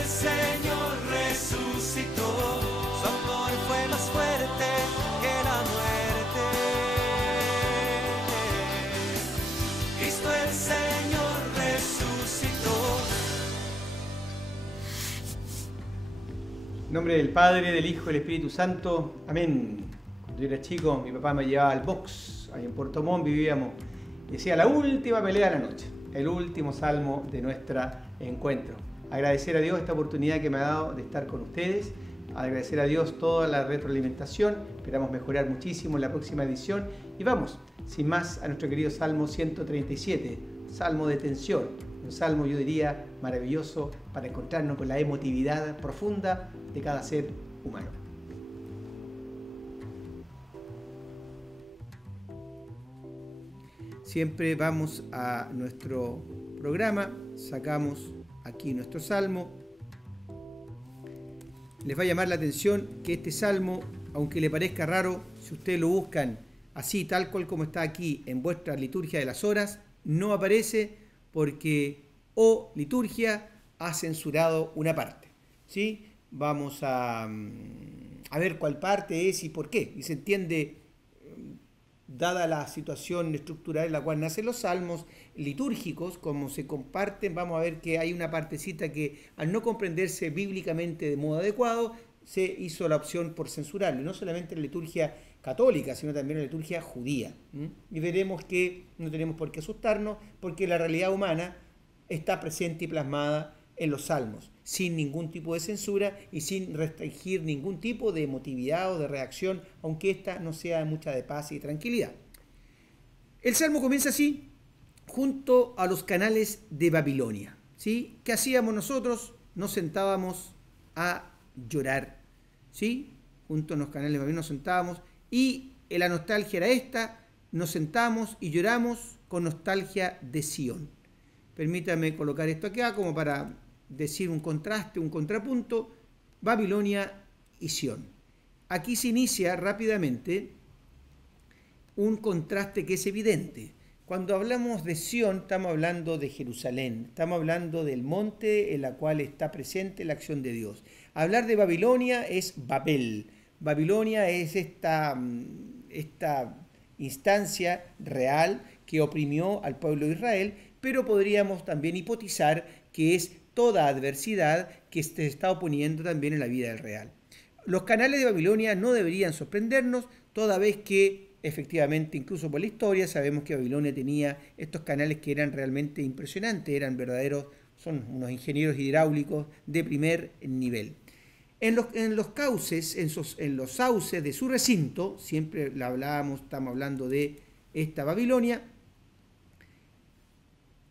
el Señor resucitó, su amor fue más fuerte que la muerte. Cristo el Señor resucitó. En nombre del Padre, del Hijo y del Espíritu Santo. Amén. Cuando yo era chico, mi papá me llevaba al box. Ahí en Puerto Montt vivíamos. Decía la última pelea de la noche. El último salmo de nuestro encuentro. Agradecer a Dios esta oportunidad que me ha dado de estar con ustedes. Agradecer a Dios toda la retroalimentación. Esperamos mejorar muchísimo en la próxima edición. Y vamos, sin más, a nuestro querido Salmo 137. Salmo de tensión. Un salmo, yo diría, maravilloso para encontrarnos con la emotividad profunda de cada ser humano. Siempre vamos a nuestro programa, sacamos aquí nuestro salmo. Les va a llamar la atención que este salmo, aunque le parezca raro, si ustedes lo buscan así, tal cual como está aquí en vuestra liturgia de las horas, no aparece porque liturgia ha censurado una parte. ¿Sí? Vamos a ver cuál parte es y por qué. Y se entiende, dada la situación estructural en la cual nacen los salmos litúrgicos, como se comparten, vamos a ver que hay una partecita que al no comprenderse bíblicamente de modo adecuado, se hizo la opción por censurarlo. Y no solamente la liturgia católica, sino también la liturgia judía. Y veremos que no tenemos por qué asustarnos, porque la realidad humana está presente y plasmada en los salmos, sin ningún tipo de censura y sin restringir ningún tipo de emotividad o de reacción, aunque ésta no sea mucha de paz y tranquilidad. El salmo comienza así: junto a los canales de Babilonia. ¿Sí? ¿Qué hacíamos nosotros? Nos sentábamos a llorar. ¿Sí? Junto a los canales de Babilonia nos sentábamos y la nostalgia era esta: nos sentamos y lloramos con nostalgia de Sion. Permítame colocar esto acá como para decir un contraste, un contrapunto: Babilonia y Sion. Aquí se inicia rápidamente un contraste que es evidente. Cuando hablamos de Sion, estamos hablando de Jerusalén, estamos hablando del monte en la cual está presente la acción de Dios. Hablar de Babilonia es Babel. Babilonia es esta instancia real que oprimió al pueblo de Israel, pero podríamos también hipotizar que es toda adversidad que se está oponiendo también en la vida del real. Los canales de Babilonia no deberían sorprendernos, toda vez que efectivamente, incluso por la historia, sabemos que Babilonia tenía estos canales que eran realmente impresionantes, eran verdaderos, son unos ingenieros hidráulicos de primer nivel. En los cauces, en los sauces de su recinto, siempre la hablábamos, estamos hablando de esta Babilonia,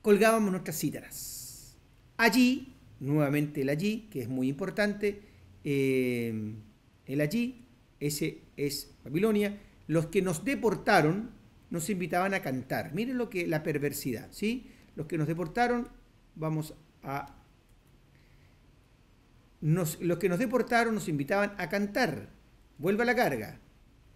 colgábamos nuestras cítaras. Allí, nuevamente el allí, que es muy importante, el allí, ese es Babilonia. Los que nos deportaron nos invitaban a cantar. Miren la perversidad, ¿sí? Los que nos deportaron, los que nos deportaron nos invitaban a cantar. Vuelva a la carga.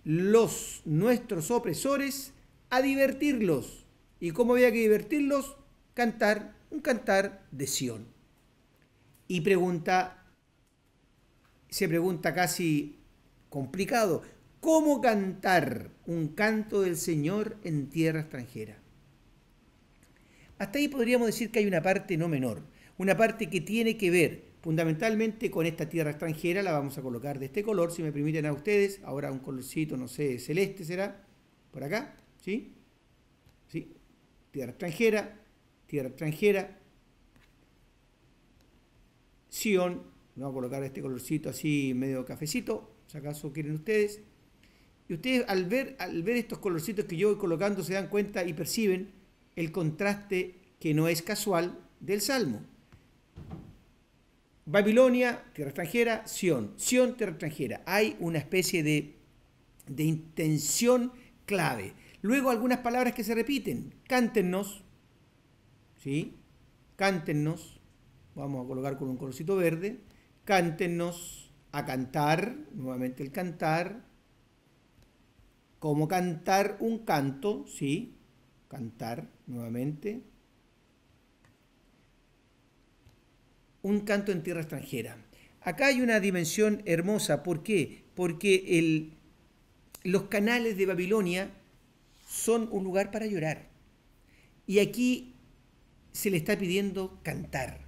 Nuestros opresores a divertirlos. ¿Y cómo había que divertirlos? Cantar, un cantar de Sion. Y se pregunta casi complicado: ¿cómo cantar un canto del Señor en tierra extranjera? Hasta ahí podríamos decir que hay una parte no menor, una parte que tiene que ver fundamentalmente con esta tierra extranjera. La vamos a colocar de este color, si me permiten a ustedes. Ahora un colorcito, no sé, celeste será, por acá, ¿sí? ¿Sí? Tierra extranjera, Sion. Vamos a colocar este colorcito así medio cafecito, si acaso quieren ustedes. Y ustedes al ver estos colorcitos que yo voy colocando se dan cuenta y perciben el contraste que no es casual del Salmo. Babilonia, tierra extranjera; Sion, tierra extranjera. Hay una especie de intención clave. Luego algunas palabras que se repiten: cántennos, ¿sí? Cántennos, vamos a colocar con un colorcito verde. Cántennos, a cantar, nuevamente el cantar, como cantar un canto, ¿sí? Cantar, nuevamente. un canto en tierra extranjera. Acá hay una dimensión hermosa. ¿Por qué? Porque los canales de Babilonia son un lugar para llorar. Y aquí se le está pidiendo cantar.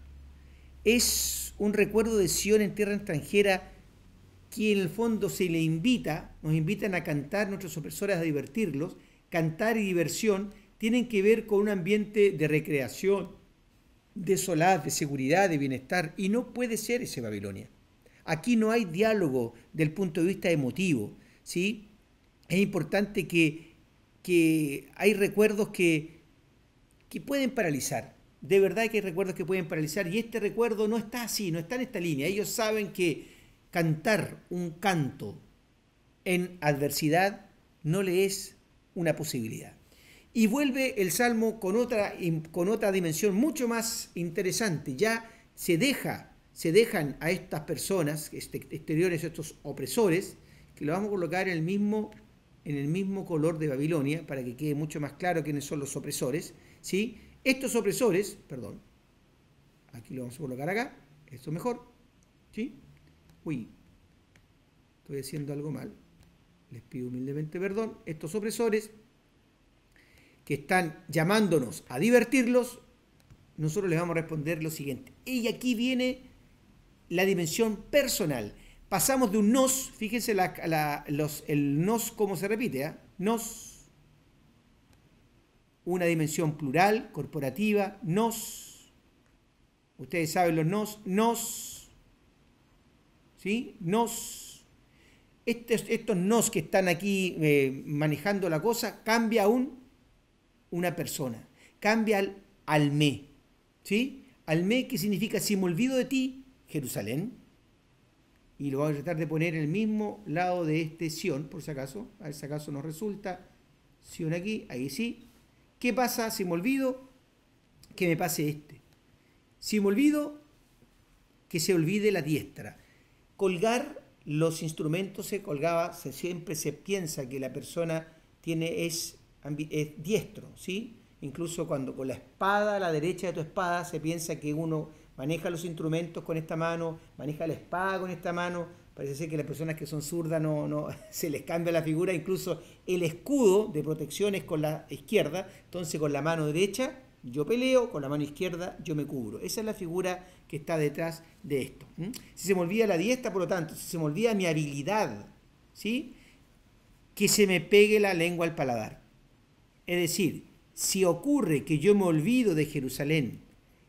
Es un recuerdo de Sión en tierra extranjera que en el fondo se le nos invitan a cantar, nuestros opresores a divertirlos. Cantar y diversión tienen que ver con un ambiente de recreación, de solaz, de seguridad, de bienestar, y no puede ser ese Babilonia. Aquí no hay diálogo del punto de vista emotivo, ¿sí? Es importante que hay recuerdos que pueden paralizar. De verdad que hay recuerdos que pueden paralizar, y este recuerdo no está así, no está en esta línea. Ellos saben que cantar un canto en adversidad no le es una posibilidad. Y vuelve el Salmo con otra dimensión mucho más interesante. Ya se dejan a estas personas exteriores, estos opresores, que lo vamos a colocar en el mismo color de Babilonia, para que quede mucho más claro quiénes son los opresores, ¿sí? Estos opresores, perdón, aquí lo vamos a colocar acá, esto mejor, ¿sí? Uy, estoy haciendo algo mal, les pido humildemente perdón. Estos opresores que están llamándonos a divertirlos, nosotros les vamos a responder lo siguiente. Y aquí viene la dimensión personal. Pasamos de un nos, fíjense el nos cómo se repite, ¿eh? Nos, una dimensión plural, corporativa, nos, ustedes saben los nos, ¿sí? Nos, estos nos que están aquí manejando la cosa, cambia una persona, cambia al me, ¿sí? Al me, que significa si me olvido de ti, Jerusalén, y lo vamos a tratar de poner en el mismo lado de este Sión, por si acaso, a ver si acaso nos resulta, Sión aquí, ahí sí. ¿Qué pasa si me olvido? Que me pase este. Si me olvido, que se olvide la diestra. Colgar los instrumentos siempre se piensa que la persona es diestro, ¿sí? Incluso cuando con la espada a la derecha de tu espada se piensa que uno maneja los instrumentos con esta mano, maneja la espada con esta mano. Parece ser que las personas que son zurdas no se les cambia la figura, incluso el escudo de protección es con la izquierda, entonces con la mano derecha yo peleo, con la mano izquierda yo me cubro. Esa es la figura que está detrás de esto. Si se me olvida la diestra, por lo tanto, si se me olvida mi habilidad, ¿sí? Que se me pegue la lengua al paladar. Es decir, si ocurre que yo me olvido de Jerusalén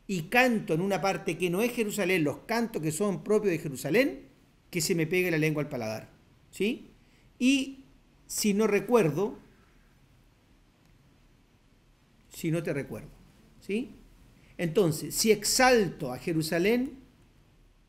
y canto en una parte que no es Jerusalén, los cantos que son propios de Jerusalén, que se me pegue la lengua al paladar, ¿sí? Y si no recuerdo, si no te recuerdo, ¿sí? Entonces, si exalto a Jerusalén,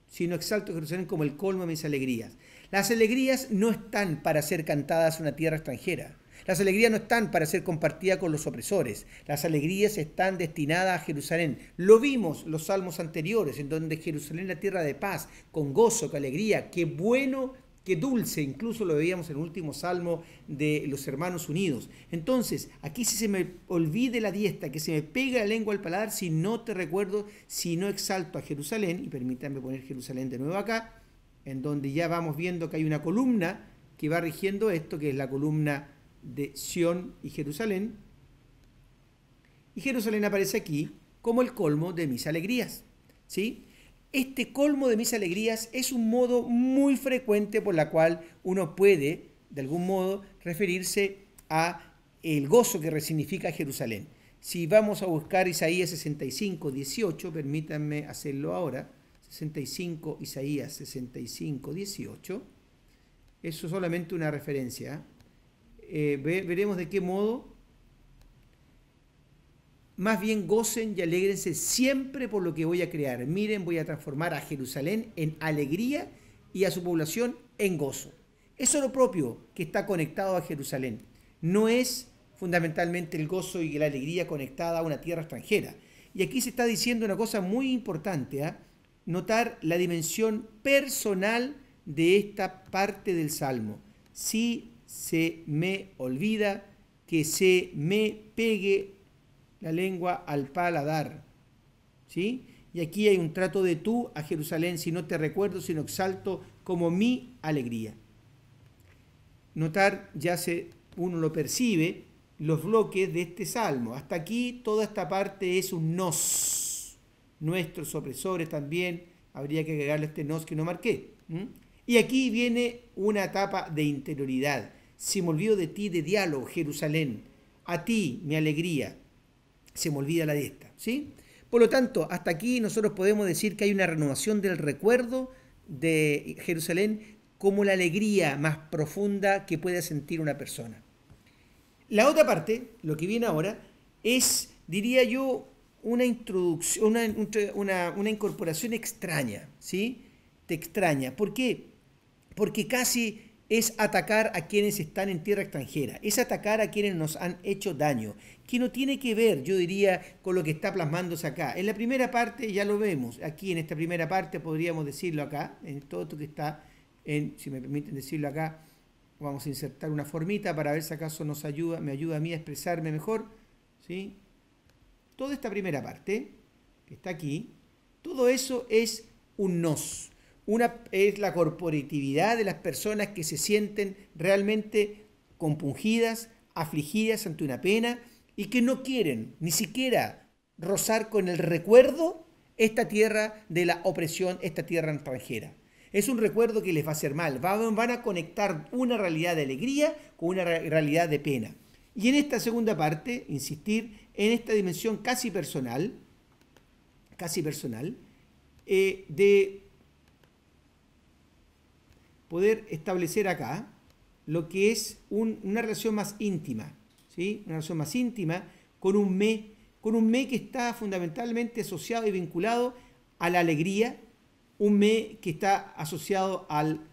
si no exalto a Jerusalén como el colmo de mis alegrías. Las alegrías no están para ser cantadas en una tierra extranjera. Las alegrías no están para ser compartidas con los opresores. Las alegrías están destinadas a Jerusalén. Lo vimos los salmos anteriores, en donde Jerusalén es la tierra de paz, con gozo, con alegría. Qué bueno, qué dulce. Incluso lo veíamos en el último salmo de los hermanos unidos. Entonces, aquí si se me olvide la diestra, que se me pega la lengua al paladar, si no te recuerdo, si no exalto a Jerusalén, y permítanme poner Jerusalén de nuevo acá, en donde ya vamos viendo que hay una columna que va rigiendo esto, que es la columna de Sión y Jerusalén. Y Jerusalén aparece aquí como el colmo de mis alegrías, ¿sí? Este colmo de mis alegrías es un modo muy frecuente por la cual uno puede, de algún modo, referirse a el gozo que resignifica Jerusalén. Si vamos a buscar Isaías 65, 18, permítanme hacerlo ahora, 65, Isaías 65, 18, eso es solamente una referencia, veremos de qué modo. Más bien gocen y alégrense siempre por lo que voy a crear. Miren, voy a transformar a Jerusalén en alegría y a su población en gozo. Eso es lo propio que está conectado a Jerusalén. No es fundamentalmente el gozo y la alegría conectada a una tierra extranjera. Y aquí se está diciendo una cosa muy importante, ¿eh? Notar la dimensión personal de esta parte del Salmo. Si se me olvida, que se me pegue la lengua al paladar, ¿sí? Y aquí hay un trato de tú a Jerusalén, si no te recuerdo, sino exalto como mi alegría. Notar, uno lo percibe, los bloques de este salmo. Hasta aquí toda esta parte es un nos. Nuestros opresores también, habría que agregarle este nos que no marqué. Y aquí viene una etapa de interioridad. Se me olvidó de ti, de diálogo, Jerusalén. A ti, mi alegría. Se me olvida la de esta, ¿sí? Por lo tanto, hasta aquí nosotros podemos decir que hay una renovación del recuerdo de Jerusalén como la alegría más profunda que pueda sentir una persona. La otra parte, lo que viene ahora, es, diría yo, una introducción, una incorporación extraña, ¿sí? Te extraña. ¿Por qué? Porque casi es atacar a quienes están en tierra extranjera, es atacar a quienes nos han hecho daño, que no tiene que ver, yo diría, con lo que está plasmándose acá. En la primera parte ya lo vemos, aquí en esta primera parte podríamos decirlo acá, en todo esto que está, si me permiten decirlo acá, vamos a insertar una formita para ver si acaso me ayuda a mí a expresarme mejor, ¿sí? Toda esta primera parte, que está aquí, todo eso es un nos. Es la corporatividad de las personas que se sienten realmente compungidas, afligidas ante una pena y que no quieren ni siquiera rozar con el recuerdo esta tierra de la opresión, esta tierra extranjera. Es un recuerdo que les va a hacer mal, van a conectar una realidad de alegría con una realidad de pena. Y en esta segunda parte, insistir en esta dimensión casi personal, de poder establecer acá lo que es una relación más íntima, ¿sí? Una relación más íntima con un me que está fundamentalmente asociado y vinculado a la alegría, un me que está asociado al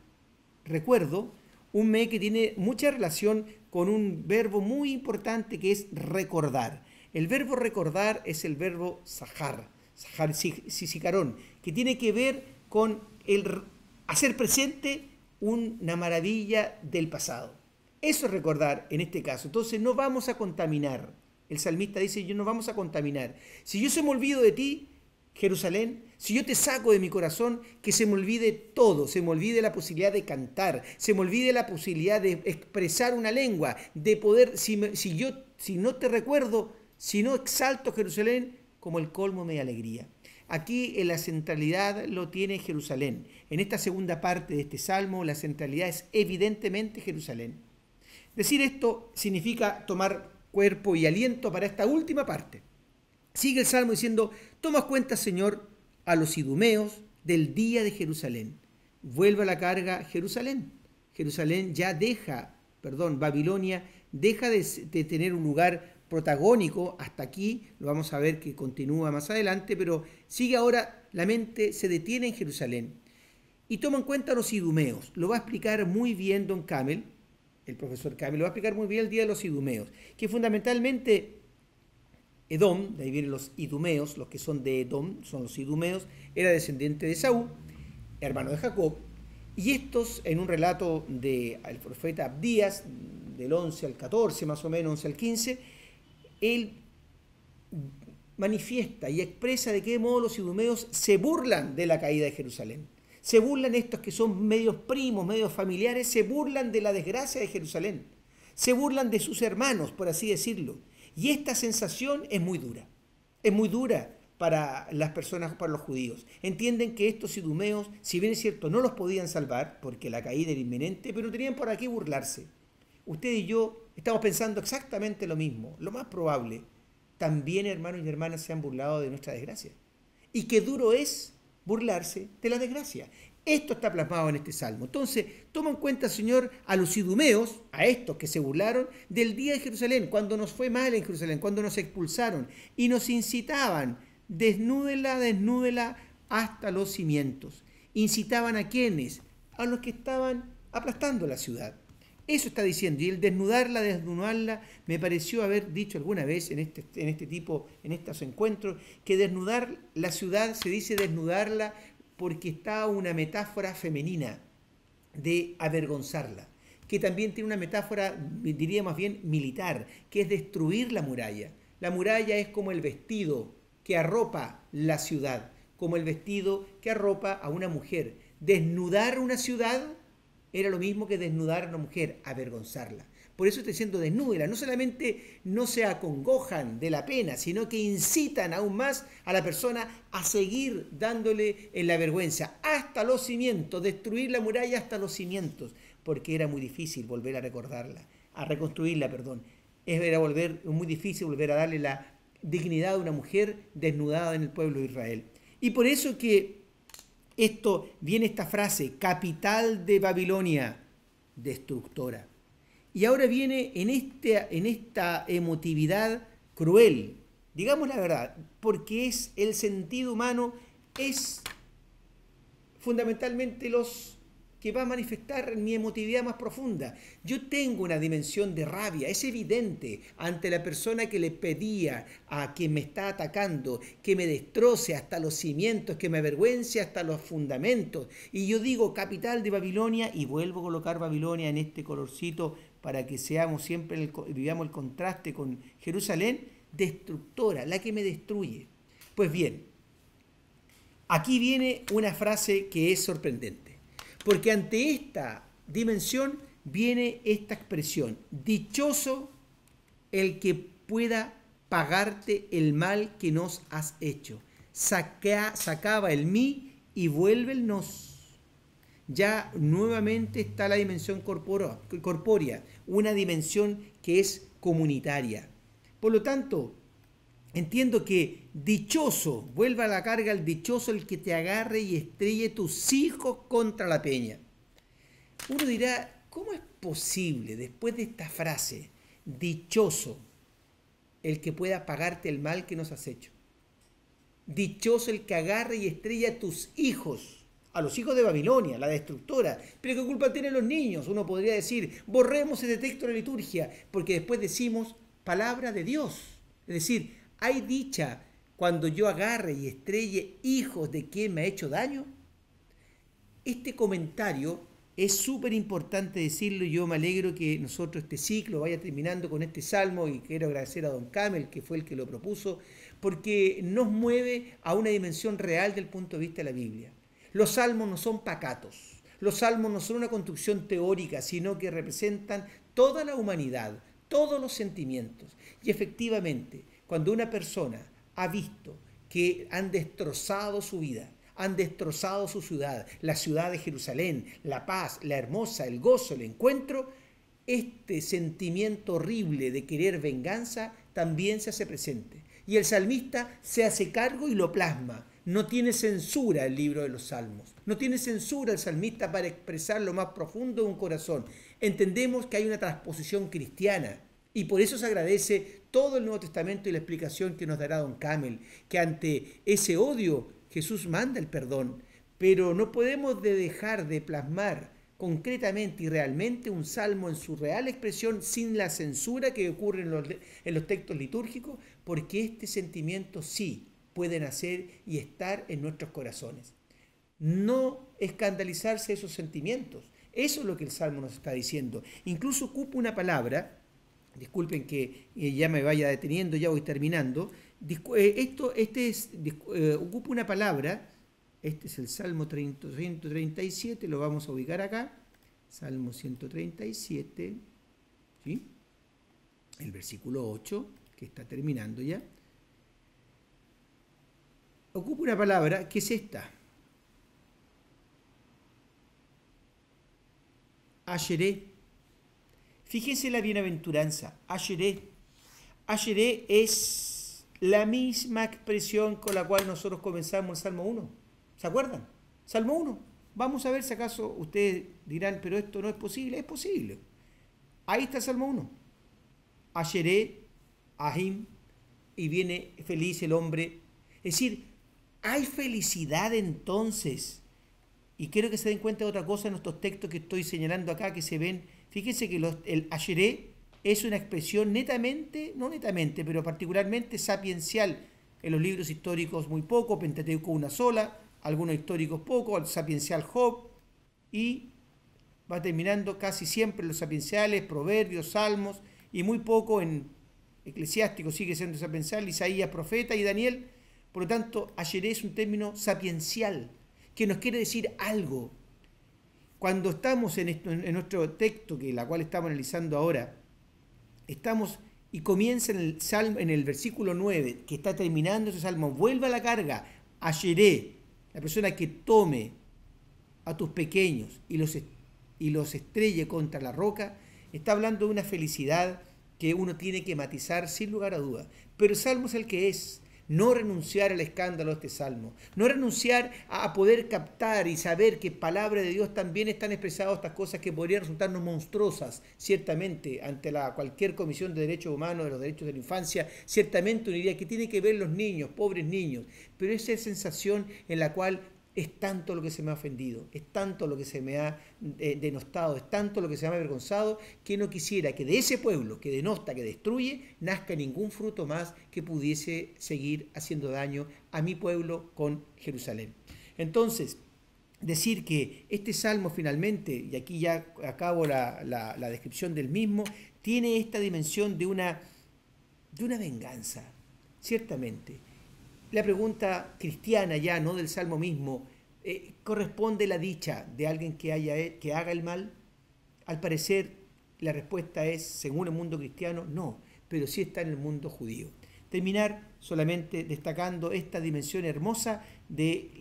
recuerdo, un me que tiene mucha relación con un verbo muy importante que es recordar. El verbo recordar es el verbo sahar sisicarón, que tiene que ver con el hacer presente una maravilla del pasado. Eso es recordar en este caso. Entonces no vamos a contaminar. El salmista dice, yo no vamos a contaminar. Si yo se me olvido de ti, Jerusalén, si yo te saco de mi corazón, que se me olvide todo, se me olvide la posibilidad de cantar, se me olvide la posibilidad de expresar una lengua, de poder, si no te recuerdo, si no exalto Jerusalén como el colmo de mi alegría. Aquí en la centralidad lo tiene Jerusalén. En esta segunda parte de este salmo, la centralidad es evidentemente Jerusalén. Decir esto significa tomar cuerpo y aliento para esta última parte. Sigue el salmo diciendo, toma cuenta, Señor, a los idumeos del día de Jerusalén. Vuelva a la carga Jerusalén. Babilonia deja de tener un lugar protagónico hasta aquí, lo vamos a ver que continúa más adelante, pero sigue ahora, la mente se detiene en Jerusalén. Y toma en cuenta a los idumeos. Lo va a explicar muy bien Don Camel, el profesor Camel, lo va a explicar muy bien el día de los idumeos, que fundamentalmente Edom, de ahí vienen los idumeos, los que son de Edom, son los idumeos, era descendiente de Saúl, hermano de Jacob, y estos, en un relato del profeta Abdías, del 11 al 14, más o menos, 11 al 15, él manifiesta y expresa de qué modo los idumeos se burlan de la caída de Jerusalén. Se burlan estos que son medios primos, medios familiares, se burlan de la desgracia de Jerusalén. Se burlan de sus hermanos, por así decirlo. Y esta sensación es muy dura para las personas, para los judíos. Entienden que estos idumeos, si bien es cierto, no los podían salvar, porque la caída era inminente, pero tenían por aquí burlarse. Usted y yo estamos pensando exactamente lo mismo, lo más probable. También hermanos y hermanas se han burlado de nuestra desgracia. Y qué duro es burlarse de la desgracia. Esto está plasmado en este salmo. Entonces, toma en cuenta, Señor, a los idumeos, a estos que se burlaron del día de Jerusalén, cuando nos fue mal en Jerusalén, cuando nos expulsaron y nos incitaban, desnúdela hasta los cimientos. Incitaban a ¿quiénes? A los que estaban aplastando la ciudad. Eso está diciendo, y el desnudarla, me pareció haber dicho alguna vez en estos encuentros, que desnudar la ciudad se dice desnudarla porque está una metáfora femenina de avergonzarla, que también tiene una metáfora, diría más bien militar, que es destruir la muralla. La muralla es como el vestido que arropa la ciudad. como el vestido que arropa a una mujer. Desnudar una ciudad era lo mismo que desnudar a una mujer, avergonzarla. Por eso está diciendo desnúdela. No solamente no se acongojan de la pena, sino que incitan aún más a la persona a seguir dándole en la vergüenza hasta los cimientos, destruir la muralla hasta los cimientos, porque era muy difícil volver a reconstruirla, perdón. Era muy difícil volver a darle la dignidad a una mujer desnudada en el pueblo de Israel. Y por eso que viene esta frase, capital de Babilonia, destructora. Y ahora viene en esta emotividad cruel, digamos la verdad, porque es el sentido humano, es fundamentalmente los que va a manifestar mi emotividad más profunda. Yo tengo una dimensión de rabia, es evidente, ante la persona que le pedía a quien me está atacando que me destroce hasta los cimientos, que me avergüence hasta los fundamentos. Y yo digo capital de Babilonia y vuelvo a colocar Babilonia en este colorcito para que vivamos el contraste con Jerusalén, destructora, la que me destruye. Pues bien, aquí viene una frase que es sorprendente, porque ante esta dimensión viene esta expresión, dichoso el que pueda pagarte el mal que nos has hecho. Sacaba el mí y vuelve el nos. Ya nuevamente está la dimensión corpórea, una dimensión que es comunitaria. Por lo tanto, entiendo que dichoso, vuelva a la carga el dichoso el que te agarre y estrelle tus hijos contra la peña. Uno dirá, ¿cómo es posible después de esta frase, dichoso el que pueda pagarte el mal que nos has hecho? Dichoso el que agarre y estrella tus hijos, a los hijos de Babilonia, la destructora. Pero ¿qué culpa tienen los niños? Uno podría decir, borremos ese texto de la liturgia, porque después decimos palabra de Dios. Es decir, ¿hay dicha cuando yo agarre y estrelle hijos de quien me ha hecho daño? Este comentario es súper importante decirlo y yo me alegro que nosotros este ciclo vaya terminando con este salmo y quiero agradecer a don Camel, que fue el que lo propuso, porque nos mueve a una dimensión real del punto de vista de la Biblia. Los salmos no son pacatos, los salmos no son una construcción teórica, sino que representan toda la humanidad, todos los sentimientos. Y efectivamente, cuando una persona ha visto que han destrozado su vida, han destrozado su ciudad, la ciudad de Jerusalén, la paz, la hermosa, el gozo, el encuentro, este sentimiento horrible de querer venganza también se hace presente. Y el salmista se hace cargo y lo plasma. No tiene censura el libro de los Salmos. No tiene censura el salmista para expresar lo más profundo de un corazón. Entendemos que hay una transposición cristiana y por eso se agradece todo el Nuevo Testamento y la explicación que nos dará don Camel, que ante ese odio Jesús manda el perdón, pero no podemos dejar de plasmar concretamente y realmente un salmo en su real expresión sin la censura que ocurre en los textos litúrgicos, porque este sentimiento sí puede nacer y estar en nuestros corazones. No escandalizarse de esos sentimientos. Eso es lo que el Salmo nos está diciendo. Incluso ocupa una palabra, disculpen que ya me vaya deteniendo, ya voy terminando. Ocupa una palabra, este es el Salmo 137, lo vamos a ubicar acá. Salmo 137, ¿sí? El versículo 8, que está terminando ya. Ocupa una palabra que es esta. Asheré. Fíjense la bienaventuranza. Asheré. Asheré es la misma expresión con la cual nosotros comenzamos el Salmo 1. ¿Se acuerdan? Salmo 1. Vamos a ver si acaso ustedes dirán, pero esto no es posible. Es posible. Ahí está el Salmo 1. Asheré, Ahim, y viene feliz el hombre. Es decir, hay felicidad entonces. Y quiero que se den cuenta de otra cosa en estos textos que estoy señalando acá, que se ven. Fíjense que el Asheré es una expresión pero particularmente sapiencial. En los libros históricos muy poco, Pentateuco una sola, algunos históricos poco, el sapiencial Job, y va terminando casi siempre en los sapienciales, Proverbios, Salmos, y muy poco en Eclesiástico sigue siendo sapiencial, Isaías, profeta y Daniel. Por lo tanto, Asheré es un término sapiencial que nos quiere decir algo. Cuando estamos en nuestro texto, la cual estamos analizando ahora, estamos y comienza en el salmo, en el versículo 9, que está terminando ese salmo, vuelve a la carga, Asheré, la persona que tome a tus pequeños y los estrelle contra la roca, está hablando de una felicidad que uno tiene que matizar sin lugar a duda. Pero el salmo es el que es. No renunciar al escándalo de este salmo, no renunciar a poder captar y saber que palabra de Dios también están expresadas estas cosas que podrían resultarnos monstruosas, ciertamente, ante cualquier comisión de derechos humanos, de los derechos de la infancia, ciertamente uno diría que tiene que ver los niños, pobres niños, pero esa sensación en la cual es tanto lo que se me ha ofendido, es tanto lo que se me ha denostado, es tanto lo que se me ha avergonzado, que no quisiera que de ese pueblo que denosta, que destruye, nazca ningún fruto más que pudiese seguir haciendo daño a mi pueblo con Jerusalén. Entonces, decir que este salmo finalmente, y aquí ya acabo la descripción del mismo, tiene esta dimensión de una venganza, ciertamente. La pregunta cristiana ya, no del salmo mismo, ¿corresponde la dicha de alguien que haga el mal? Al parecer la respuesta es, según el mundo cristiano, no, pero sí está en el mundo judío. Terminar solamente destacando esta dimensión hermosa de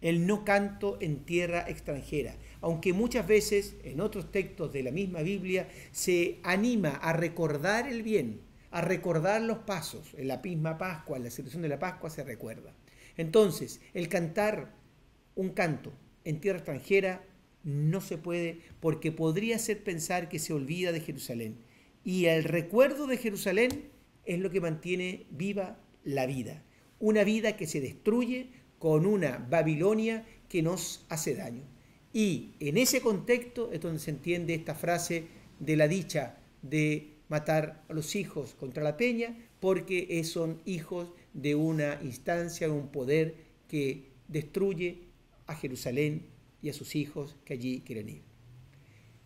el no canto en tierra extranjera. Aunque muchas veces en otros textos de la misma Biblia se anima a recordar el bien, a recordar los pasos. En la misma Pascua, en la celebración de la Pascua se recuerda. Entonces, el cantar un canto en tierra extranjera no se puede, porque podría hacer pensar que se olvida de Jerusalén. Y el recuerdo de Jerusalén es lo que mantiene viva la vida. Una vida que se destruye con una Babilonia que nos hace daño. Y en ese contexto es donde se entiende esta frase de la dicha de matar a los hijos contra la peña, porque son hijos de una instancia, de un poder que destruye a Jerusalén y a sus hijos que allí quieren ir.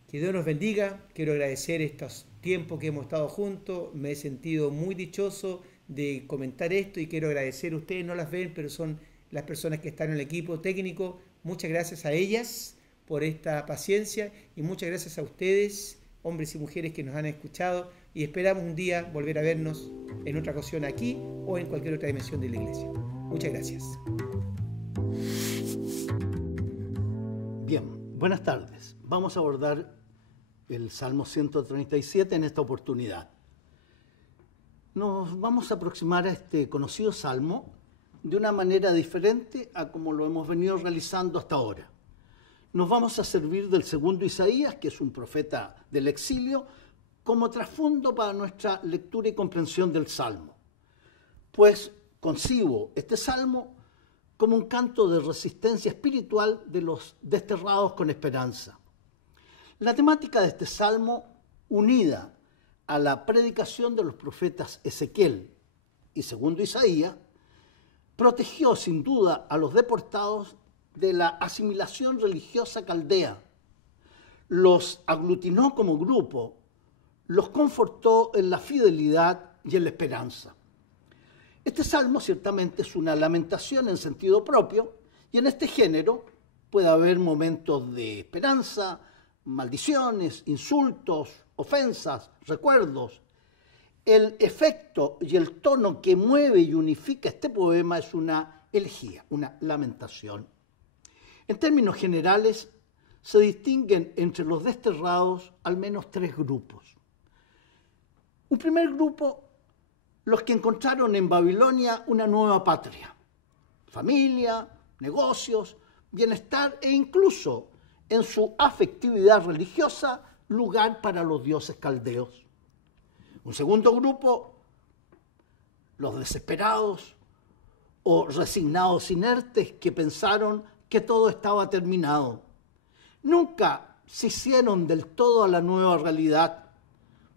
Que Dios nos bendiga. Quiero agradecer estos tiempos que hemos estado juntos. Me he sentido muy dichoso de comentar esto y quiero agradecer a ustedes, no las ven, pero son las personas que están en el equipo técnico. Muchas gracias a ellas por esta paciencia y muchas gracias a ustedes, hombres y mujeres que nos han escuchado, y esperamos un día volver a vernos en otra ocasión aquí o en cualquier otra dimensión de la iglesia. Muchas gracias. Bien, buenas tardes. Vamos a abordar el Salmo 137 en esta oportunidad. Nos vamos a aproximar a este conocido salmo de una manera diferente a como lo hemos venido realizando hasta ahora. Nos vamos a servir del segundo Isaías, que es un profeta del exilio, como trasfondo para nuestra lectura y comprensión del Salmo. Pues concibo este Salmo como un canto de resistencia espiritual de los desterrados con esperanza. La temática de este Salmo, unida a la predicación de los profetas Ezequiel y segundo Isaías, protegió sin duda a los deportados de la asimilación religiosa caldea, los aglutinó como grupo, los confortó en la fidelidad y en la esperanza. Este salmo ciertamente es una lamentación en sentido propio, y en este género puede haber momentos de esperanza, maldiciones, insultos, ofensas, recuerdos. El efecto y el tono que mueve y unifica este poema es una elegía, una lamentación. En términos generales, se distinguen entre los desterrados al menos tres grupos. Un primer grupo, los que encontraron en Babilonia una nueva patria, familia, negocios, bienestar e incluso en su afectividad religiosa, lugar para los dioses caldeos. Un segundo grupo, los desesperados o resignados inertes que pensaron que todo estaba terminado. Nunca se hicieron del todo a la nueva realidad.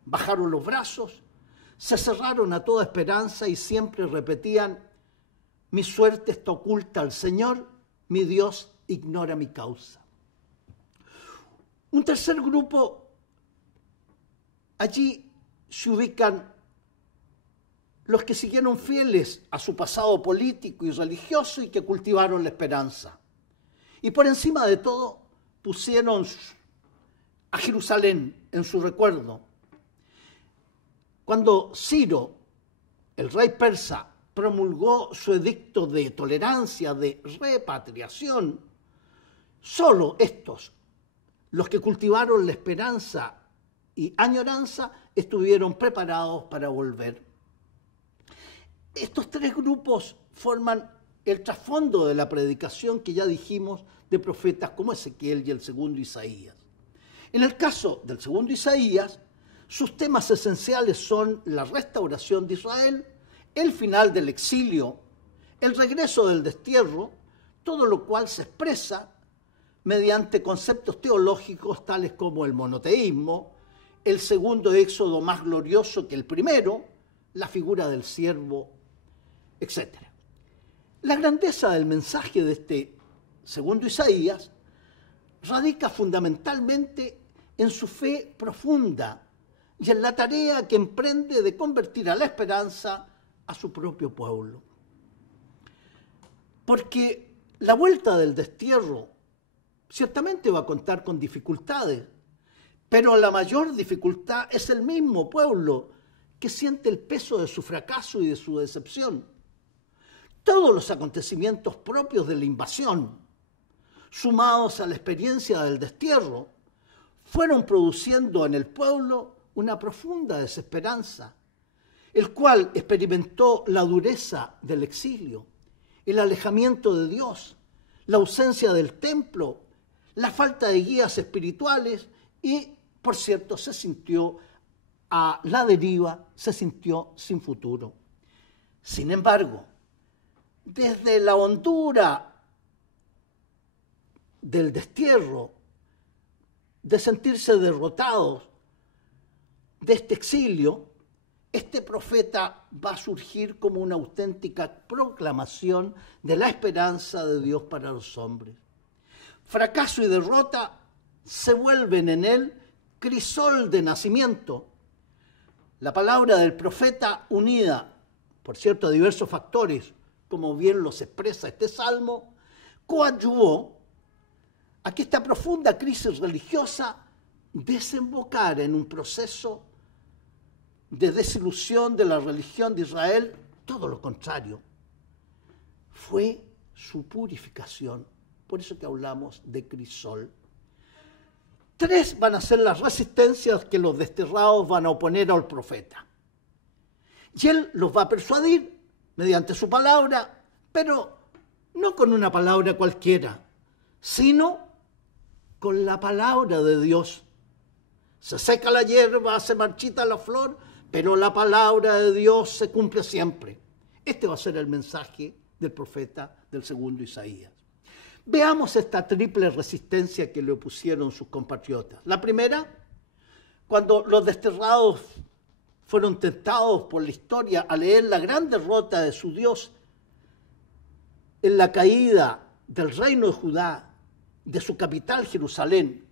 Bajaron los brazos, se cerraron a toda esperanza y siempre repetían: mi suerte está oculta al Señor, mi Dios ignora mi causa. Un tercer grupo, allí se ubican los que siguieron fieles a su pasado político y religioso y que cultivaron la esperanza. Y por encima de todo pusieron a Jerusalén en su recuerdo. Cuando Ciro, el rey persa, promulgó su edicto de tolerancia, de repatriación, solo estos, los que cultivaron la esperanza y añoranza, estuvieron preparados para volver. Estos tres grupos forman el trasfondo de la predicación que ya dijimos de profetas como Ezequiel y el segundo Isaías. En el caso del segundo Isaías, sus temas esenciales son la restauración de Israel, el final del exilio, el regreso del destierro, todo lo cual se expresa mediante conceptos teológicos tales como el monoteísmo, el segundo éxodo más glorioso que el primero, la figura del siervo, etc. La grandeza del mensaje de este segundo Isaías radica fundamentalmente en su fe profunda y en la tarea que emprende de convertir a la esperanza a su propio pueblo. Porque la vuelta del destierro ciertamente va a contar con dificultades, pero la mayor dificultad es el mismo pueblo que siente el peso de su fracaso y de su decepción. Todos los acontecimientos propios de la invasión, sumados a la experiencia del destierro, fueron produciendo en el pueblo una profunda desesperanza, el cual experimentó la dureza del exilio, el alejamiento de Dios, la ausencia del templo, la falta de guías espirituales y, por cierto, se sintió a la deriva, se sintió sin futuro. Sin embargo, desde la hondura del destierro, de sentirse derrotados de este exilio, este profeta va a surgir como una auténtica proclamación de la esperanza de Dios para los hombres. Fracaso y derrota se vuelven en él crisol de nacimiento. La palabra del profeta, unida, por cierto, a diversos factores, como bien los expresa este salmo, coadyuvó a que esta profunda crisis religiosa desembocara en un proceso de desilusión de la religión de Israel. Todo lo contrario, fue su purificación. Por eso que hablamos de crisol. Tres van a ser las resistencias que los desterrados van a oponer al profeta. Y él los va a persuadir mediante su palabra, pero no con una palabra cualquiera, sino con la palabra de Dios. Se seca la hierba, se marchita la flor, pero la palabra de Dios se cumple siempre. Este va a ser el mensaje del profeta del segundo Isaías. Veamos esta triple resistencia que le opusieron sus compatriotas. La primera, cuando los desterrados fueron tentados por la historia a leer la gran derrota de su Dios en la caída del reino de Judá, de su capital Jerusalén.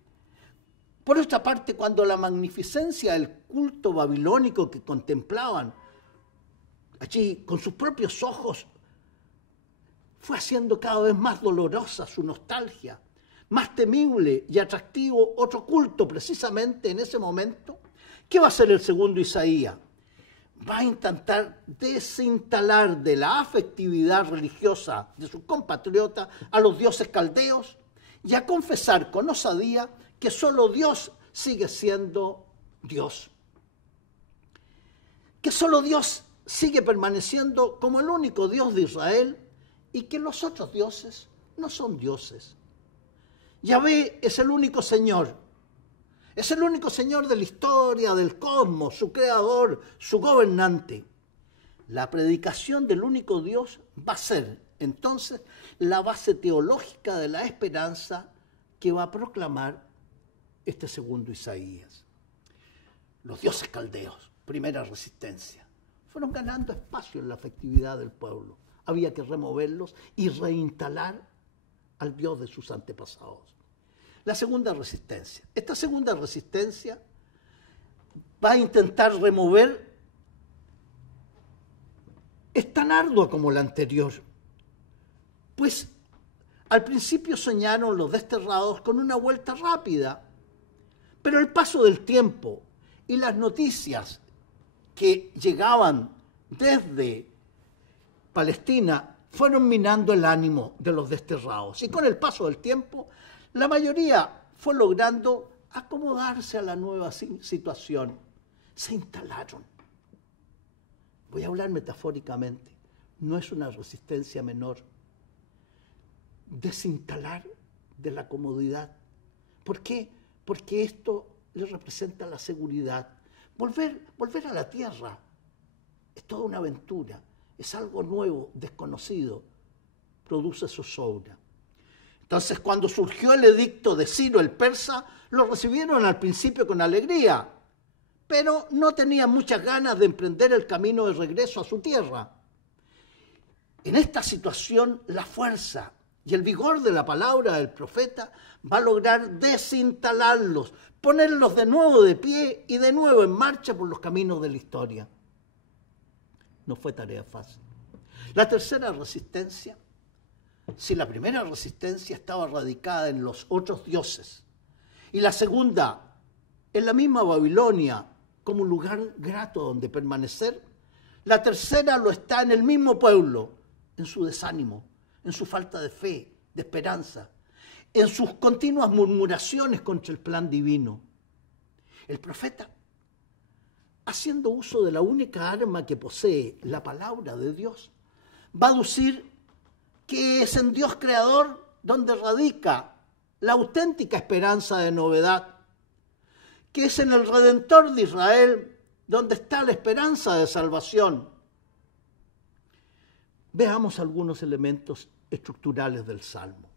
Por otra parte, cuando la magnificencia del culto babilónico que contemplaban allí con sus propios ojos fue haciendo cada vez más dolorosa su nostalgia, más temible y atractivo otro culto precisamente en ese momento. ¿Qué va a hacer el segundo Isaías? Va a intentar desinstalar de la afectividad religiosa de sus compatriotas a los dioses caldeos y a confesar con osadía que solo Dios sigue siendo Dios. Que solo Dios sigue permaneciendo como el único Dios de Israel y que los otros dioses no son dioses. Yahvé es el único Señor. Es el único Señor de la historia, del cosmos, su creador, su gobernante. La predicación del único Dios va a ser, entonces, la base teológica de la esperanza que va a proclamar este segundo Isaías. Los dioses caldeos, primera resistencia, fueron ganando espacio en la afectividad del pueblo. Había que removerlos y reinstalar al Dios de sus antepasados. La segunda resistencia. Esta segunda resistencia va a intentar remover es tan ardua como la anterior, pues al principio soñaron los desterrados con una vuelta rápida, pero el paso del tiempo y las noticias que llegaban desde Palestina fueron minando el ánimo de los desterrados. Y con el paso del tiempo, la mayoría fue logrando acomodarse a la nueva situación. Se instalaron. Voy a hablar metafóricamente. No es una resistencia menor. Desinstalar de la comodidad. ¿Por qué? Porque esto le representa la seguridad. Volver a la tierra es toda una aventura, es algo nuevo, desconocido, produce zozobra. Entonces, cuando surgió el edicto de Ciro el persa, lo recibieron al principio con alegría, pero no tenían muchas ganas de emprender el camino de regreso a su tierra. En esta situación, la fuerza y el vigor de la palabra del profeta va a lograr desinstalarlos, ponerlos de nuevo de pie y de nuevo en marcha por los caminos de la historia. No fue tarea fácil. La tercera resistencia, si la primera resistencia estaba radicada en los otros dioses y la segunda en la misma Babilonia como un lugar grato donde permanecer, la tercera lo está en el mismo pueblo, en su desánimo, en su falta de fe, de esperanza, en sus continuas murmuraciones contra el plan divino. El profeta, haciendo uso de la única arma que posee, la palabra de Dios, va a aducir que es en Dios creador donde radica la auténtica esperanza de novedad, que es en el Redentor de Israel donde está la esperanza de salvación. Veamos algunos elementos estructurales del Salmo.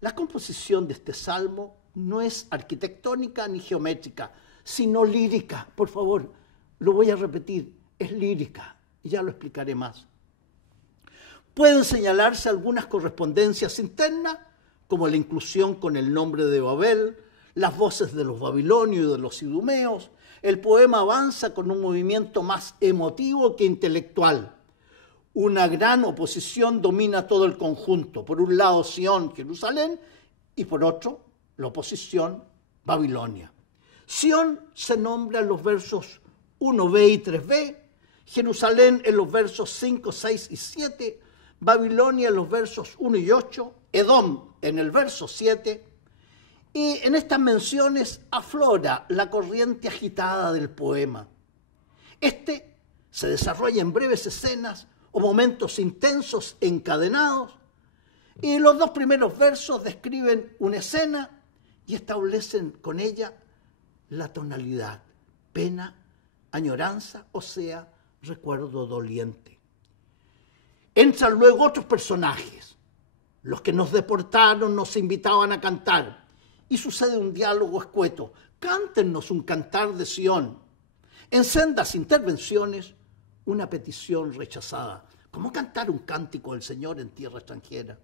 La composición de este Salmo no es arquitectónica ni geométrica, sino lírica. Por favor, lo voy a repetir, es lírica, y ya lo explicaré más. Pueden señalarse algunas correspondencias internas, como la inclusión con el nombre de Babel, las voces de los babilonios y de los idumeos. El poema avanza con un movimiento más emotivo que intelectual. Una gran oposición domina todo el conjunto. Por un lado, Sión, Jerusalén, y por otro, la oposición, Babilonia. Sión se nombra en los versos 1b y 3b, Jerusalén en los versos 5, 6 y 7, Babilonia en los versos 1 y 8, Edom en el verso 7, y en estas menciones aflora la corriente agitada del poema. Este se desarrolla en breves escenas o momentos intensos encadenados, y los dos primeros versos describen una escena y establecen con ella la tonalidad, pena, añoranza, o sea, recuerdo doliente. Entran luego otros personajes, los que nos deportaron nos invitaban a cantar, y sucede un diálogo escueto: cántennos un cantar de Sión. En sendas intervenciones, una petición rechazada. ¿Cómo cantar un cántico del Señor en tierra extranjera?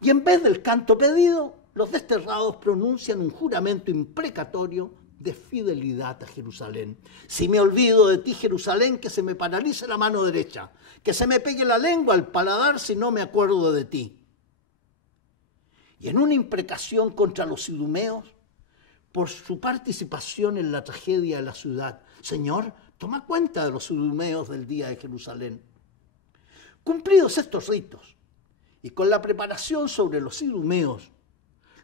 Y en vez del canto pedido, los desterrados pronuncian un juramento imprecatorio de fidelidad a Jerusalén. Si me olvido de ti, Jerusalén, que se me paralice la mano derecha, que se me pegue la lengua al paladar si no me acuerdo de ti. Y en una imprecación contra los idumeos, por su participación en la tragedia de la ciudad: Señor, toma cuenta de los idumeos del día de Jerusalén. Cumplidos estos ritos, y con la preparación sobre los idumeos,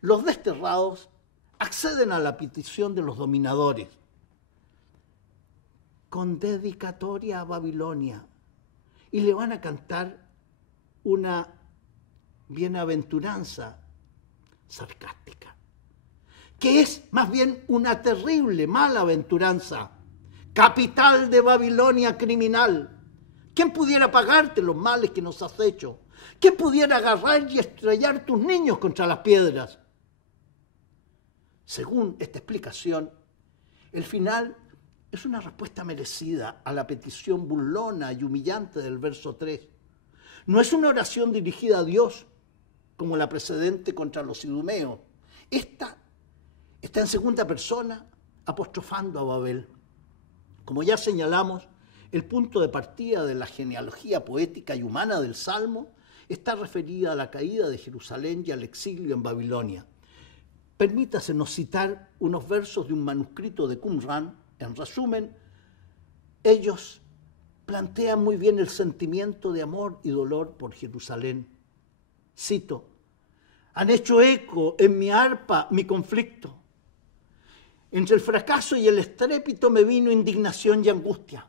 los desterrados acceden a la petición de los dominadores, con dedicatoria a Babilonia, y le van a cantar una bienaventuranza sarcástica, que es más bien una terrible malaventuranza. Capital de Babilonia criminal, ¿quién pudiera pagarte los males que nos has hecho? ¿Quién pudiera agarrar y estrellar tus niños contra las piedras? Según esta explicación, el final es una respuesta merecida a la petición burlona y humillante del verso 3. No es una oración dirigida a Dios, como la precedente contra los idumeos. Esta está en segunda persona, apostrofando a Babel. Como ya señalamos, El punto de partida de la genealogía poética y humana del Salmo está referida a la caída de Jerusalén y al exilio en Babilonia. Permítasenos citar unos versos de un manuscrito de Qumran. En resumen, ellos plantean muy bien el sentimiento de amor y dolor por Jerusalén. Cito: han hecho eco en mi arpa mi conflicto. Entre el fracaso y el estrépito me vino indignación y angustia.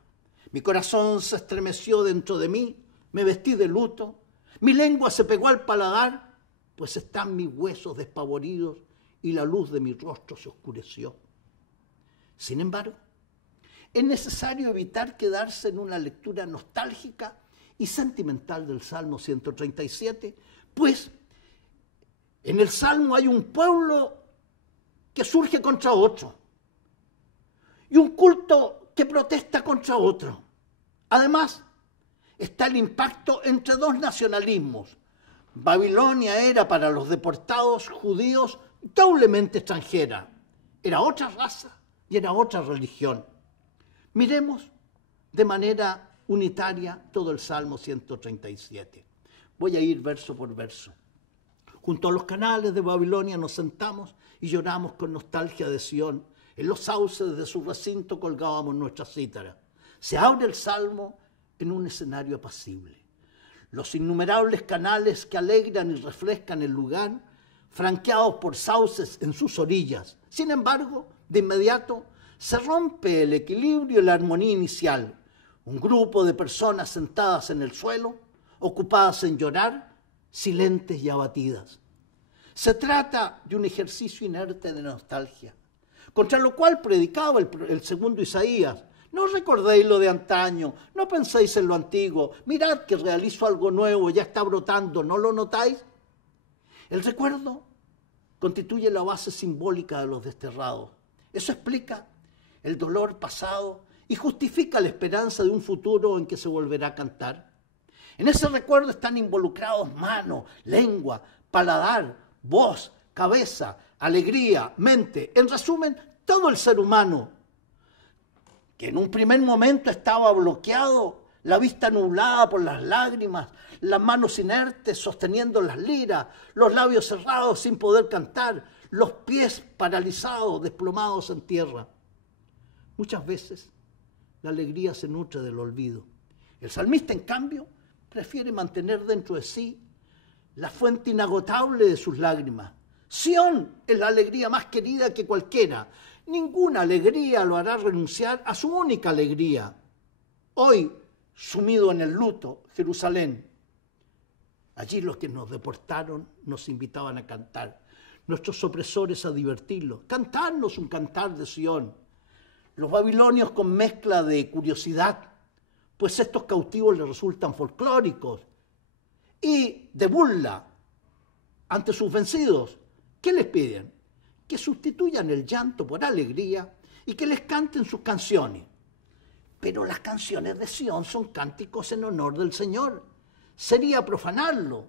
Mi corazón se estremeció dentro de mí, me vestí de luto, mi lengua se pegó al paladar, pues están mis huesos despavoridos y la luz de mi rostro se oscureció. Sin embargo, es necesario evitar quedarse en una lectura nostálgica y sentimental del Salmo 137, pues en el Salmo hay un pueblo que surge contra otro y un culto que protesta contra otro. Además, está el impacto entre dos nacionalismos. Babilonia era para los deportados judíos doblemente extranjera. Era otra raza y era otra religión. Miremos de manera unitaria todo el Salmo 137. Voy a ir verso por verso. Junto a los canales de Babilonia nos sentamos y lloramos con nostalgia de Sión. En los sauces de su recinto colgábamos nuestra cítara. Se abre el Salmo en un escenario apacible. Los innumerables canales que alegran y refrescan el lugar, franqueados por sauces en sus orillas. Sin embargo, de inmediato se rompe el equilibrio y la armonía inicial. Un grupo de personas sentadas en el suelo, ocupadas en llorar, silentes y abatidas. Se trata de un ejercicio inerte de nostalgia, contra lo cual predicaba el segundo Isaías. No recordéis lo de antaño, no penséis en lo antiguo, mirad que realizo algo nuevo, ya está brotando, ¿no lo notáis? El recuerdo constituye la base simbólica de los desterrados. Eso explica el dolor pasado y justifica la esperanza de un futuro en que se volverá a cantar. En ese recuerdo están involucrados mano, lengua, paladar, voz, cabeza, alegría, mente, en resumen, todo el ser humano, que en un primer momento estaba bloqueado, la vista nublada por las lágrimas, las manos inertes sosteniendo las liras, los labios cerrados sin poder cantar, los pies paralizados, desplomados en tierra. Muchas veces la alegría se nutre del olvido. El salmista, en cambio, prefiere mantener dentro de sí la fuente inagotable de sus lágrimas. Sión es la alegría más querida que cualquiera. Ninguna alegría lo hará renunciar a su única alegría. Hoy, sumido en el luto, Jerusalén. Allí los que nos deportaron nos invitaban a cantar. Nuestros opresores a divertirlos. Cantarnos un cantar de Sión. Los babilonios con mezcla de curiosidad, pues estos cautivos les resultan folclóricos, y de burla ante sus vencidos. ¿Qué les piden? Que sustituyan el llanto por alegría y que les canten sus canciones. Pero las canciones de Sión son cánticos en honor del Señor. Sería profanarlo.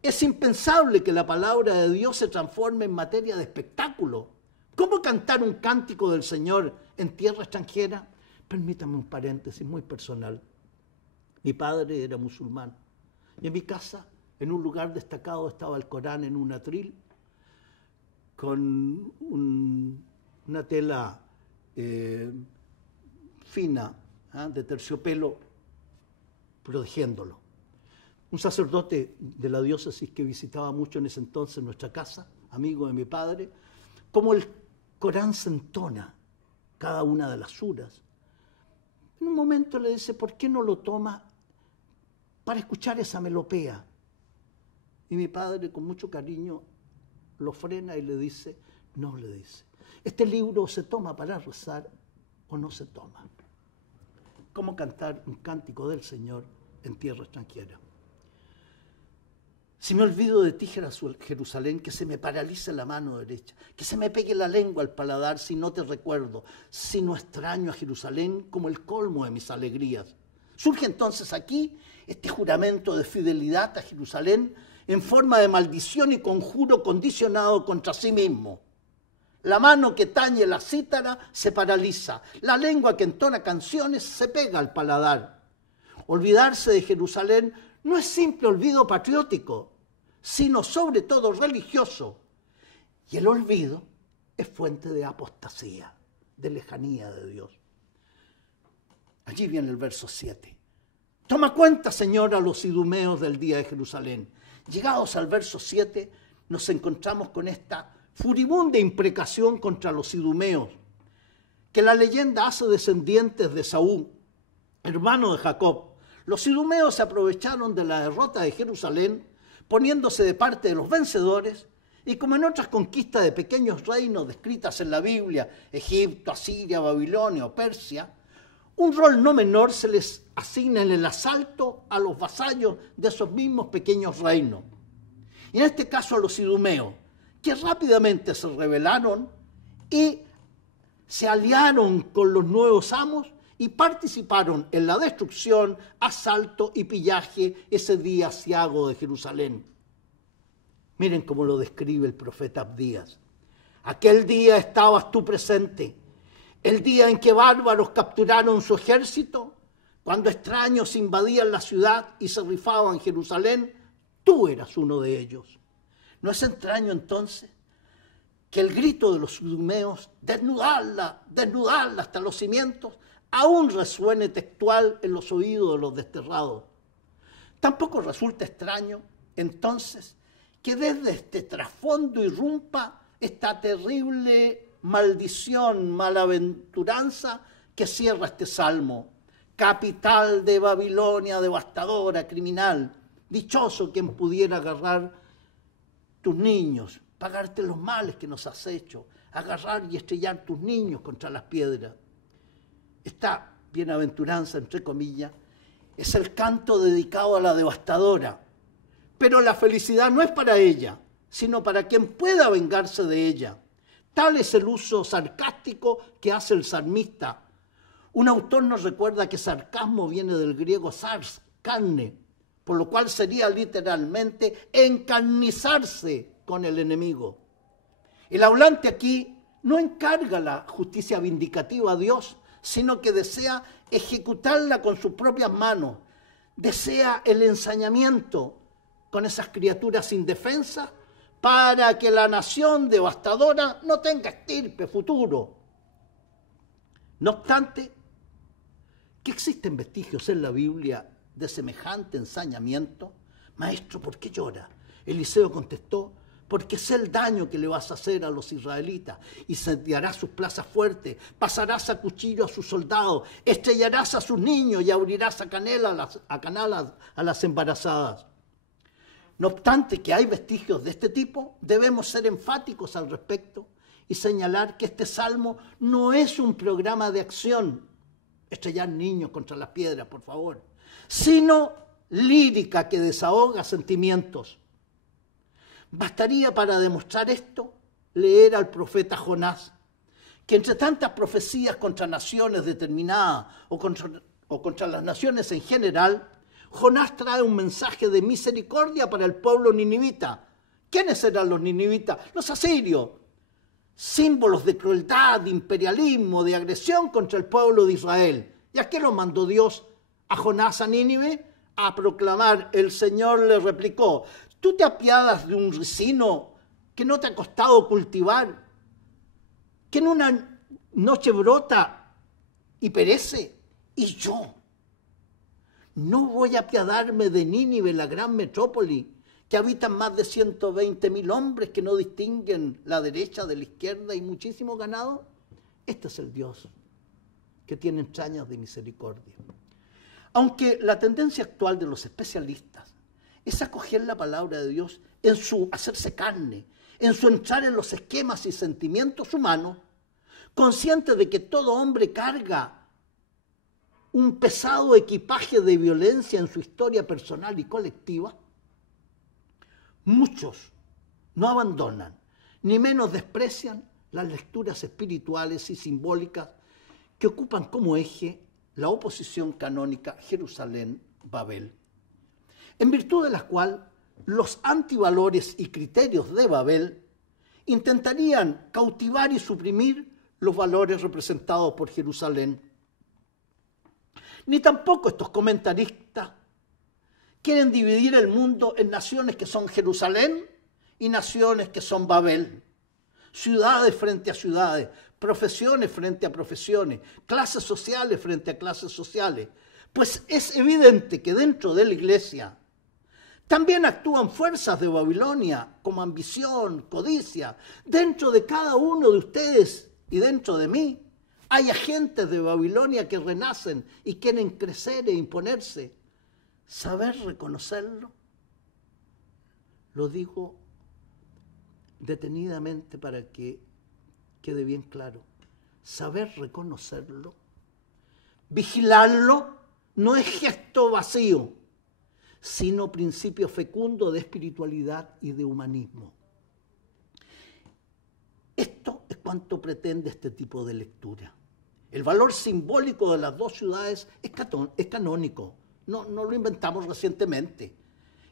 Es impensable que la palabra de Dios se transforme en materia de espectáculo. ¿Cómo cantar un cántico del Señor en tierra extranjera? Permítame un paréntesis muy personal. Mi padre era musulmán y en mi casa, en un lugar destacado, estaba el Corán en un atril con una tela fina, de terciopelo, protegiéndolo. Un sacerdote de la diócesis que visitaba mucho en ese entonces nuestra casa, amigo de mi padre, como el Corán se entona cada una de las suras. En un momento le dice, ¿por qué no lo toma para escuchar esa melopea? Y mi padre, con mucho cariño, lo frena y le dice, no, le dice, este libro se toma para rezar o no se toma. ¿Cómo cantar un cántico del Señor en tierra extranjera? Si me olvido de ti, Jerusalén, que se me paralice la mano derecha, que se me pegue la lengua al paladar si no te recuerdo, si no extraño a Jerusalén como el colmo de mis alegrías. Surge entonces aquí este juramento de fidelidad a Jerusalén en forma de maldición y conjuro condicionado contra sí mismo. La mano que tañe la cítara se paraliza. La lengua que entona canciones se pega al paladar. Olvidarse de Jerusalén no es simple olvido patriótico, sino sobre todo religioso. Y el olvido es fuente de apostasía, de lejanía de Dios. Allí viene el verso 7. Toma cuenta, Señor, a los idumeos del día de Jerusalén. Llegados al verso 7, nos encontramos con esta furibunda imprecación contra los idumeos, que la leyenda hace descendientes de Saúl, hermano de Jacob. Los idumeos se aprovecharon de la derrota de Jerusalén, poniéndose de parte de los vencedores, y como en otras conquistas de pequeños reinos descritas en la Biblia, Egipto, Asiria, Babilonia o Persia, un rol no menor se les asigna en el asalto a los vasallos de esos mismos pequeños reinos. Y en este caso a los idumeos, que rápidamente se rebelaron y se aliaron con los nuevos amos y participaron en la destrucción, asalto y pillaje ese día aciago de Jerusalén. Miren cómo lo describe el profeta Abdías. Aquel día estabas tú presente, el día en que bárbaros capturaron su ejército, cuando extraños invadían la ciudad y se rifaban Jerusalén, tú eras uno de ellos. ¿No es extraño entonces que el grito de los idumeos, desnudarla, desnudarla hasta los cimientos, aún resuene textual en los oídos de los desterrados? Tampoco resulta extraño entonces que desde este trasfondo irrumpa esta terrible maldición, malaventuranza que cierra este salmo. Capital de Babilonia, devastadora, criminal, dichoso quien pudiera agarrar tus niños, pagarte los males que nos has hecho, agarrar y estrellar tus niños contra las piedras. Esta bienaventuranza, entre comillas, es el canto dedicado a la devastadora, pero la felicidad no es para ella, sino para quien pueda vengarse de ella. Tal es el uso sarcástico que hace el salmista. Un autor nos recuerda que sarcasmo viene del griego sars, carne, por lo cual sería literalmente encarnizarse con el enemigo. El hablante aquí no encarga la justicia vindicativa a Dios, sino que desea ejecutarla con sus propias manos, desea el ensañamiento con esas criaturas indefensas para que la nación devastadora no tenga estirpe futuro. No obstante, que existen vestigios en la Biblia de semejante ensañamiento. Maestro, ¿por qué llora? Eliseo contestó, porque sé el daño que le vas a hacer a los israelitas. Incendiarás sus plazas fuertes, pasarás a cuchillo a sus soldados, estrellarás a sus niños y abrirás a canal a las embarazadas. No obstante que hay vestigios de este tipo, debemos ser enfáticos al respecto y señalar que este salmo no es un programa de acción, estrellar niños contra las piedras, por favor, sino lírica que desahoga sentimientos. Bastaría para demostrar esto leer al profeta Jonás, que entre tantas profecías contra naciones determinadas o contra las naciones en general, Jonás trae un mensaje de misericordia para el pueblo ninivita. ¿Quiénes eran los ninivitas? Los asirios, símbolos de crueldad, de imperialismo, de agresión contra el pueblo de Israel. ¿Y a qué lo mandó Dios a Jonás a Nínive? A proclamar. El Señor le replicó, ¿tú te apiadas de un ricino que no te ha costado cultivar, que en una noche brota y perece? Y yo no voy a apiadarme de Nínive, la gran metrópoli, que habitan más de 120.000 hombres que no distinguen la derecha de la izquierda y muchísimo ganado. Este es el Dios que tiene entrañas de misericordia. Aunque la tendencia actual de los especialistas es acoger la palabra de Dios en su hacerse carne, en su entrar en los esquemas y sentimientos humanos, consciente de que todo hombre carga un pesado equipaje de violencia en su historia personal y colectiva, muchos no abandonan, ni menos desprecian las lecturas espirituales y simbólicas que ocupan como eje la oposición canónica Jerusalén-Babel, en virtud de la cual los antivalores y criterios de Babel intentarían cautivar y suprimir los valores representados por Jerusalén. Ni tampoco estos comentaristas quieren dividir el mundo en naciones que son Jerusalén y naciones que son Babel. Ciudades frente a ciudades, profesiones frente a profesiones, clases sociales frente a clases sociales. Pues es evidente que dentro de la iglesia también actúan fuerzas de Babilonia como ambición, codicia. Dentro de cada uno de ustedes y dentro de mí hay agentes de Babilonia que renacen y quieren crecer e imponerse. ¿Saber reconocerlo? Lo digo detenidamente para que quede bien claro. Saber reconocerlo, vigilarlo, no es gesto vacío, sino principio fecundo de espiritualidad y de humanismo. Esto es cuanto pretende este tipo de lectura. El valor simbólico de las dos ciudades es canónico, no lo inventamos recientemente.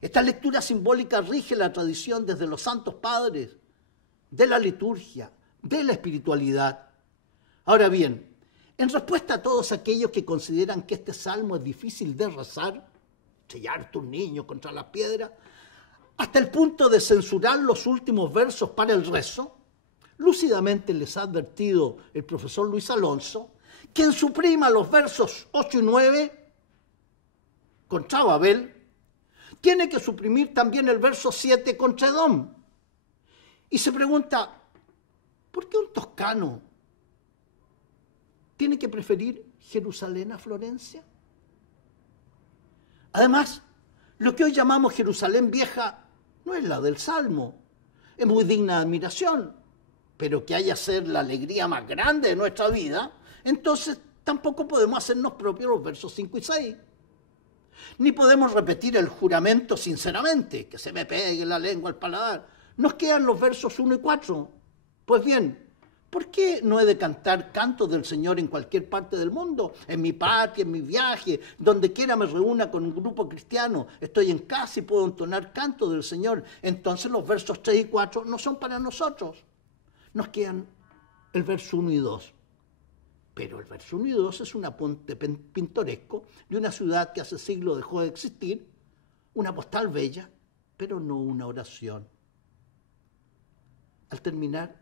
Esta lectura simbólica rige la tradición desde los santos padres, de la liturgia, de la espiritualidad. Ahora bien, en respuesta a todos aquellos que consideran que este salmo es difícil de rezar, sellarte un niño contra la piedra, hasta el punto de censurar los últimos versos para el rezo, lúcidamente les ha advertido el profesor Luis Alonso, quien suprima los versos 8 y 9 contra Babel, tiene que suprimir también el verso 7 contra Edom. Y se pregunta, ¿por qué un toscano tiene que preferir Jerusalén a Florencia? Además, lo que hoy llamamos Jerusalén vieja no es la del Salmo. Es muy digna de admiración, pero que haya ser la alegría más grande de nuestra vida, entonces tampoco podemos hacernos propios los versos 5 y 6. Ni podemos repetir el juramento sinceramente, que se me pegue la lengua al paladar. Nos quedan los versos 1 y 4. Pues bien, ¿por qué no he de cantar cantos del Señor en cualquier parte del mundo? En mi patria, en mi viaje, donde quiera me reúna con un grupo cristiano, estoy en casa y puedo entonar cantos del Señor. Entonces los versos 3 y 4 no son para nosotros. Nos quedan el verso 1 y 2. Pero el verso 1 y 2 es un apunte pintoresco de una ciudad que hace siglos dejó de existir, una postal bella, pero no una oración. Al terminar,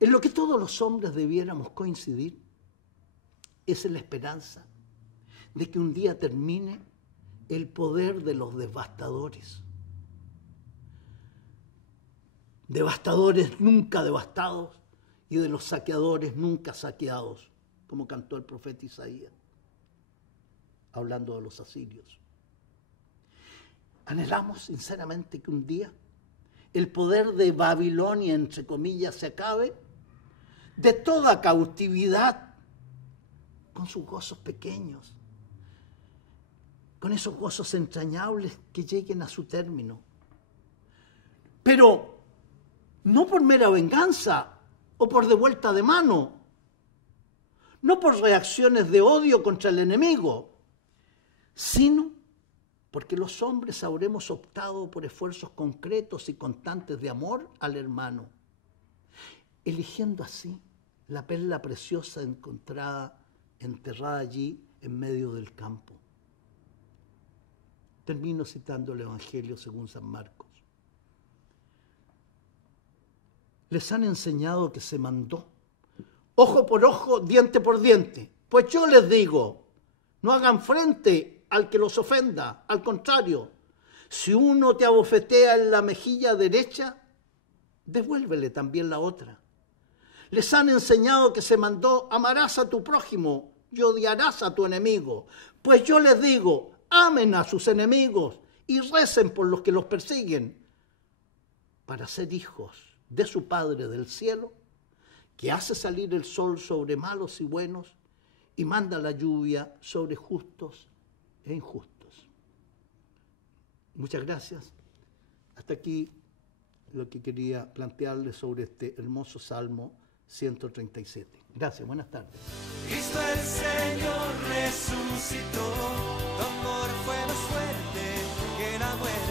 en lo que todos los hombres debiéramos coincidir es en la esperanza de que un día termine el poder de los devastadores. Devastadores nunca devastados y de los saqueadores nunca saqueados, como cantó el profeta Isaías, hablando de los asirios. Anhelamos sinceramente que un día el poder de Babilonia, entre comillas, se acabe, de toda cautividad, con sus gozos pequeños, con esos gozos entrañables que lleguen a su término. Pero no por mera venganza o por devuelta de mano, no por reacciones de odio contra el enemigo, sino porque los hombres habremos optado por esfuerzos concretos y constantes de amor al hermano, eligiendo así la perla preciosa enterrada allí en medio del campo. Termino citando el Evangelio según San Marcos. Les han enseñado que se mandó ojo por ojo, diente por diente. Pues yo les digo, no hagan frente al que los ofenda. Al contrario, si uno te abofetea en la mejilla derecha, devuélvele también la otra. Les han enseñado que se mandó, amarás a tu prójimo y odiarás a tu enemigo. Pues yo les digo, amen a sus enemigos y recen por los que los persiguen, para ser hijos de su Padre del cielo, que hace salir el sol sobre malos y buenos y manda la lluvia sobre justos e injustos. Muchas gracias. Hasta aquí lo que quería plantearles sobre este hermoso Salmo 137. Gracias, buenas tardes. Cristo el Señor resucitó, tu amor fue más fuerte que la muerte.